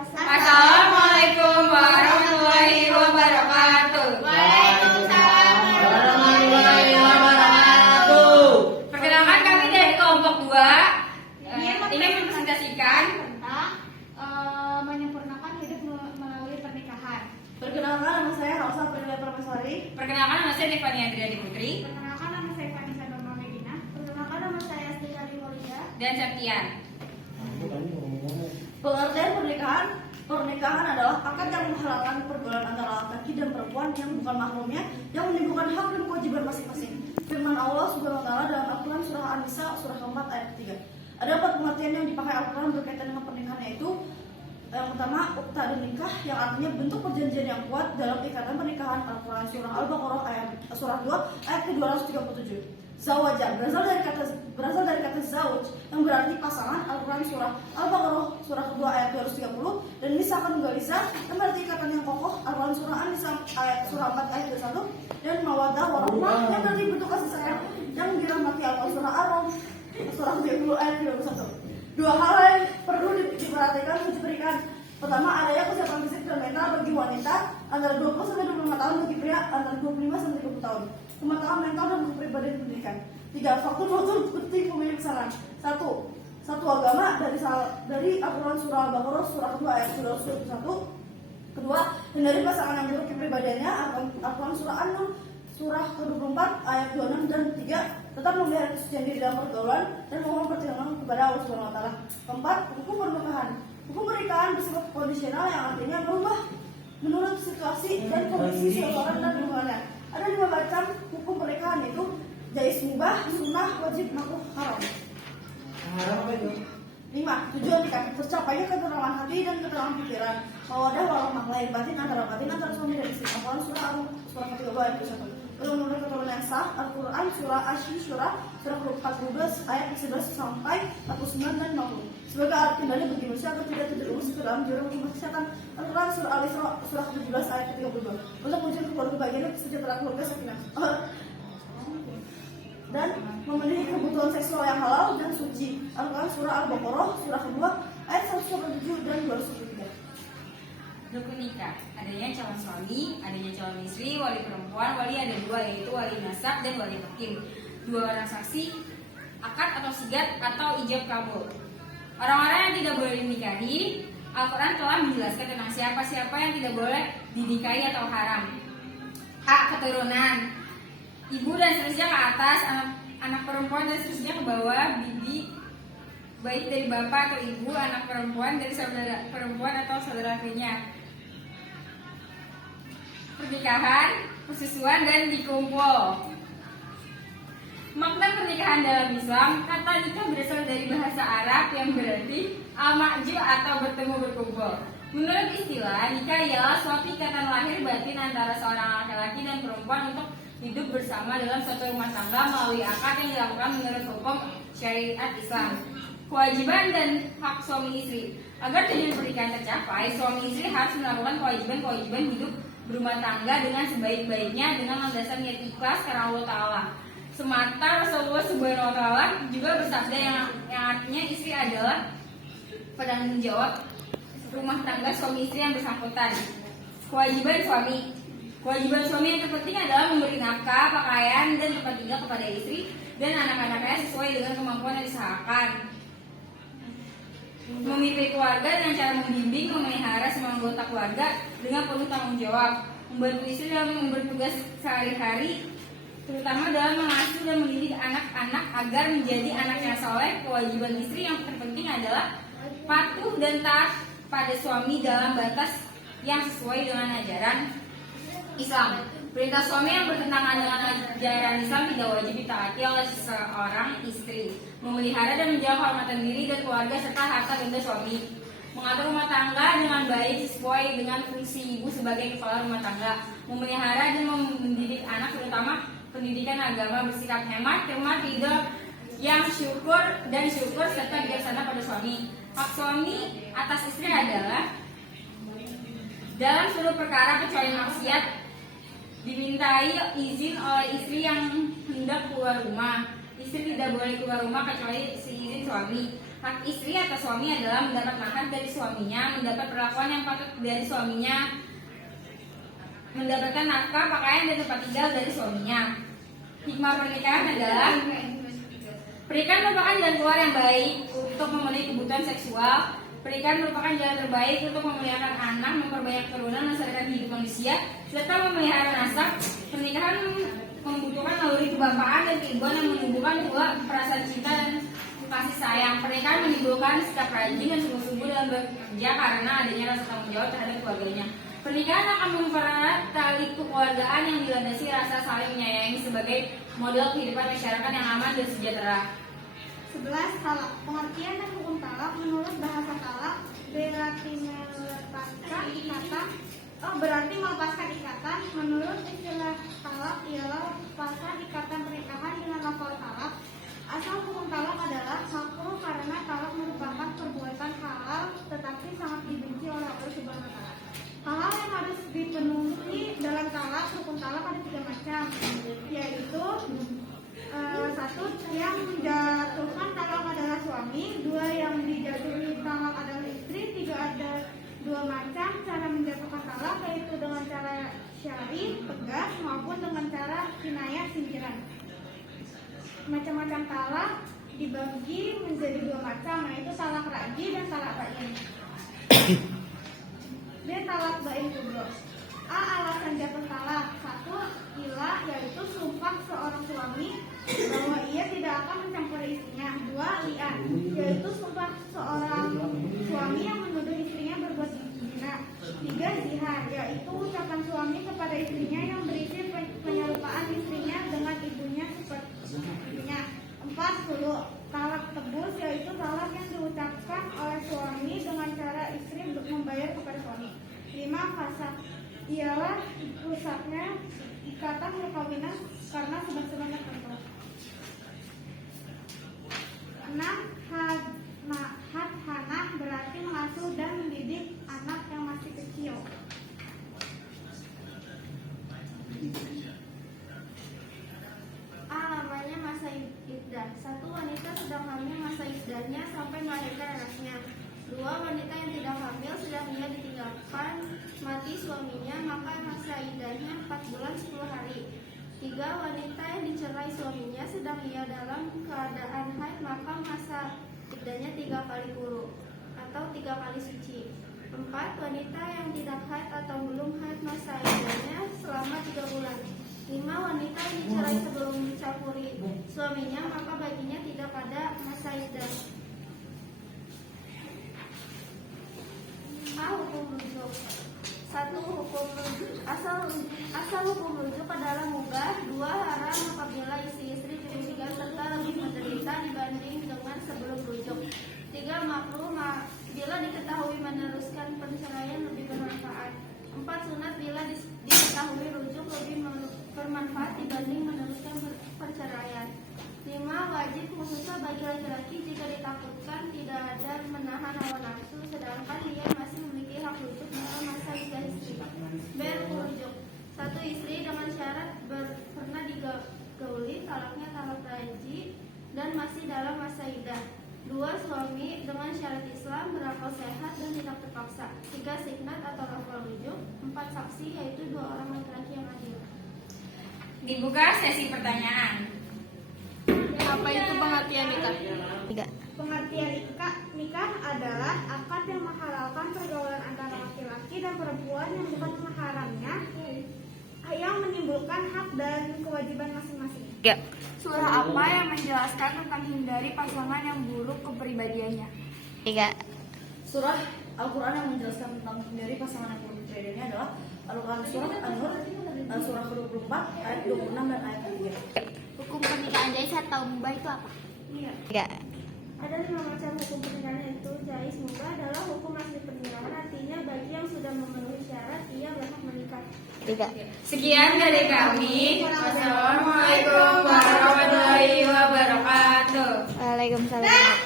Assalamualaikum warahmatullahi wabarakatuh. Waalaikumsalam warahmatullahi wabarakatuh. Perkenalkan kami dari kelompok 2. Ini mempresentasikan tentang menyempurnakan hidup melalui pernikahan. Perkenalkan, nama saya Rosa Pernila Prameswari. Perkenalkan nama saya Devani Adriani Putri Perkenalkan, nama saya Vanessa Norma Medina. Perkenalkan, nama saya Asti Kali Maulida. dan Septian. Pengertian pernikahan adalah akad yang menghalalkan pergaulan antara laki-laki dan perempuan yang bukan mahramnya, yang menimbulkan hak dan kewajiban masing-masing. Firman Allah Subhanahu wa taala dalam Al-Qur'an surah An-Nisa surah keempat ayat 3. Ada 4 pengertian yang dipakai Al-Qur'an berkaitan dengan pernikahan, yaitu yang pertama, ukta dan nikah, yang artinya bentuk perjanjian yang kuat dalam ikatan pernikahan. Al-Qur'an surah Al-Baqarah ayat surah 2 ayat ke-237. Zawaja berasal dari kata zauj yang berarti pasangan. Al-Qur'an surah Al-Baqarah surah kedua ayat 230. Dan nisa tunggal nisa yang berarti ikatan yang kokoh. Al-Qur'an surah An-Nisa ayat surah 4 ayat 21. Dan mawaddah warahmah yang berarti bentuk kasih sayang yang dirahmati. Al-Qur'an surah Ar-Rum surah 30 ayat 21. Dua hal yang perlu diperhatikan saat pernikahan. Pertama, adanya kesiapan fisik dan mental bagi wanita antara 20 sampai 25 tahun, bagi pria antara 25 sampai 30 tahun. Kematangan mental dan kepribadian pendidikan. 3. Faktor-faktor penting pemilih pasangan. 1. Agama dari Al-Qur'an surah Al-Baqarah surah kedua ayat 221. Kedua, dan dari pasangan yang buruk kepribadiannya. Al-Qur'an surah An-Nur surah ke-24 ayat 26. Dan 3. Tetap memelihara kesucian diri dalam pergaulan dan memohon pertolongan kepada Allah Subhanahu wa taala. 4. Hukum pernikahan. Hukum pernikahan bersifat kondisional, yang artinya berubah menurut situasi dan kondisi seseorang dan lingkungannya. Ada 5 macam hukum pernikahan, yaitu jais, mubah, sunnah, wajib, makruh, haram. Haram apa itu? 5. Tujuan nikah tercapainya ketenangan hati dan ketenangan pikiran. Mawadah warahmah lahir batin antara suami dan istri. Al-Qur'an surah Ar-Rum surah ke-3 ayat 21. Untuk menurut keturunan yang sah, Al-Qur'an surah Asy-Syura surah ke-14 ayat 11 sampai 49 dan 50. Sebagai alat kendali bagi manusia agar tidak terjerumus ke dalam jurang kemaksiatan. Al-Qur'an surah Al-Isra surah ke-17 ayat ke-32. Untuk muncul keluarga bagian kesejahteraan keluarga sakinah dan memenuhi kebutuhan seksual yang halal dan suci. Al-Qur'an surah Al-Baqarah surah kedua ayat 187 dan 203. Rukun nikah, adanya calon suami, adanya calon istri, wali perempuan. Wali ada 2, yaitu wali nasab dan wali hakim. 2 orang saksi, akad atau sigat atau ijab kabul. Orang-orang yang tidak boleh dinikahi, Al-Quran telah menjelaskan tentang siapa-siapa yang tidak boleh dinikahi atau haram. A. Keturunan, ibu dan seterusnya ke atas, anak perempuan dan seterusnya ke bawah, bibi baik dari bapak atau ibu, anak perempuan dari saudara perempuan atau saudara tirinya. Pernikahan, persusuan, dan dikumpul. Makna pernikahan dalam Islam, kata nikah berasal dari bahasa Arab yang berarti al-ma'ju atau bertemu berkumpul. Menurut istilah, nikah ialah suatu ikatan lahir batin antara seorang laki-laki dan perempuan untuk hidup bersama dalam suatu rumah tangga melalui akad yang dilakukan menurut hukum syariat Islam. Kewajiban dan hak suami istri. Agar tujuan pernikahan tercapai, suami istri harus melakukan kewajiban hidup berumah tangga dengan sebaik-baiknya dengan landasan niat ikhlas karena Allah Ta'ala semata. Rasulullah Subhanahu wa taala juga bersabda yang artinya istri adalah penanggung jawab rumah tangga suami istri yang bersangkutan. Kewajiban suami yang terpenting adalah memberi nafkah, pakaian, dan tempat tinggal kepada istri dan anak-anaknya sesuai dengan kemampuan yang diusahakan. Memimpin keluarga dengan cara membimbing, memelihara semua anggota keluarga dengan penuh tanggung jawab. Membantu istri dalam bertugas sehari-hari, terutama dalam mengasuh dan mendidik anak-anak agar menjadi anak yang soleh. Kewajiban istri yang terpenting adalah patuh dan taat pada suami dalam batas yang sesuai dengan ajaran Islam. Perintah suami yang bertentangan dengan ajaran Islam tidak wajib ditaati oleh seorang istri. Memelihara dan menjaga kehormatan diri dan keluarga serta harta benda suami. Mengatur rumah tangga dengan baik sesuai dengan fungsi ibu sebagai kepala rumah tangga. Memelihara dan mendidik anak, terutama pendidikan agama, bersikap hemat, ridho, yang syukur serta bijaksana pada suami. Hak suami atas istri adalah dalam seluruh perkara kecuali maksiat dimintai izin oleh istri yang hendak keluar rumah. Istri tidak boleh keluar rumah kecuali seizin suami. Hak istri atas suami adalah mendapat mahar dari suami suaminya, mendapat perlakuan yang patut dari suaminya, mendapatkan nafkah, pakaian, dan tempat tinggal dari suaminya. Hikmah pernikahan adalah pernikahan merupakan jalan keluar yang baik untuk memenuhi kebutuhan seksual. Pernikahan merupakan jalan terbaik untuk memuliakan anak, memperbanyak keturunan, melestarikan hidup manusia, serta memelihara nasab. Pernikahan membutuhkan naluri kebapaan dan keibuan yang menumbuhkan pula perasaan cinta dan kasih sayang. Pernikahan menimbulkan sikap rajin dan sungguh-sungguh dalam bekerja karena adanya rasa tanggung jawab terhadap keluarganya. Pernikahan akan mempererat tali kekeluargaan yang dilandasi rasa saling menyayangi sebagai model kehidupan masyarakat yang aman dan sejahtera. 11. Talak. Pengertian dan hukum talak menurut bahasa talak berarti melepaskan ikatan. Menurut istilah talak ialah lepaskan ikatan pernikahan dengan lafal talak. Asal hukum talak adalah makruh karena talak merupakan perbuatan halal tetapi sangat dibenci oleh Allah Subhanahu wa taala. Hal-hal yang harus dipenuhi dalam talak, hukum talak ada 3 macam, yaitu 1. Yang menjatuhkan talak adalah suami. 2. Yang dijatuhi talak adalah istri. 3. Ada 2 macam cara menjatuhkan talak, yaitu dengan cara syar'i, tegas, maupun dengan cara kinayah, sindiran. Macam-macam talak dibagi menjadi 2 macam, yaitu talak raj'i dan talak bain. B. Talak bain kubro. A. Alasan jatuh talak. 1. Ilah, yaitu sumpah seorang suami bahwa ia tidak akan mencampuri istrinya. 2. Li'an, yaitu sumpah seorang suami yang menuduh istrinya berbuat zina. 3. Zihar, yaitu ucapan suami kepada istrinya yang berisi penyerupaan istrinya dengan ibunya sepertinya. 4. Hulu. Talak tebus, yaitu talak yang diucapkan oleh suami dengan cara istri membayar kepada suami. 5. Fasad, ialah rusaknya ikatan perkawinan karena sebab-sebab tertentu. 6. Hadhanah berarti mengasuh dan mendidik anak yang masih kecil. A. Namanya masa iddah. 1. Wanita sedang hamil, masa iddahnya sampai melahirkan anaknya. 2. Wanita yang tidak hamil sedang ia ditinggalkan mati suaminya, maka masa iddahnya 4 bulan 10 hari. 3. Wanita yang dicerai suaminya sedang ia dalam keadaan haid, maka masa iddahnya 3 kali quru atau 3 kali suci. 4. Wanita yang tidak haid atau belum haid, masa iddahnya selama 3 bulan. 5. Wanita yang dicerai sebelum dicampuri suaminya, maka baginya tidak ada masa iddah. A. Hukum rujuk. 1. Hukum rujuk. Asal hukum rujuk adalah mubah. 2. Haram apabila istri-istri dirugikan serta lebih menderita dibanding dengan sebelum rujuk. 3. Makruh bila diketahui meneruskan perceraian lebih bermanfaat. 4. Sunat bila diketahui rujuk lebih bermanfaat dibanding meneruskan perceraian. 5. Wajib khususnya bagi laki-laki jika ditakutkan tidak ada menahan hawa nafsu sedangkan dia masih memiliki hak rujuk dalam masa iddah istri. B. Rujuk. 1. Istri dengan syarat pernah digauli, talaknya talak raj'i dan masih dalam masa iddah. 2. Suami dengan syarat Islam, berakal sehat dan tidak terpaksa. 3. Siknat atau lafal rujuk. 4. Saksi, yaitu 2 orang laki-laki yang adil. Dibuka sesi pertanyaan. Apa itu pengertian nikah? Pengertian nikah adalah akad yang menghalalkan pergaulan antara laki-laki dan perempuan yang bukan mahramnya, yang menimbulkan hak dan kewajiban masing-masing. Surah apa yang menjelaskan tentang hindari pasangan yang buruk kepribadiannya? Surah Al-Quran yang menjelaskan tentang hindari pasangan yang buruk kepribadiannya adalah Al-Quran surah An-Nur surah ke-24 ayat 26 dan ayat 3. Hukum pernikahan jais atau mubah itu apa? Iya. Ada 5 macam hukum pernikahan, yaitu jais. Mubah adalah hukum asli pernikahan, artinya bagi yang sudah memenuhi syarat ia berhak menikah. Sekian dari kami. Wassalamualaikum warahmatullahi wabarakatuh. Waalaikumsalam.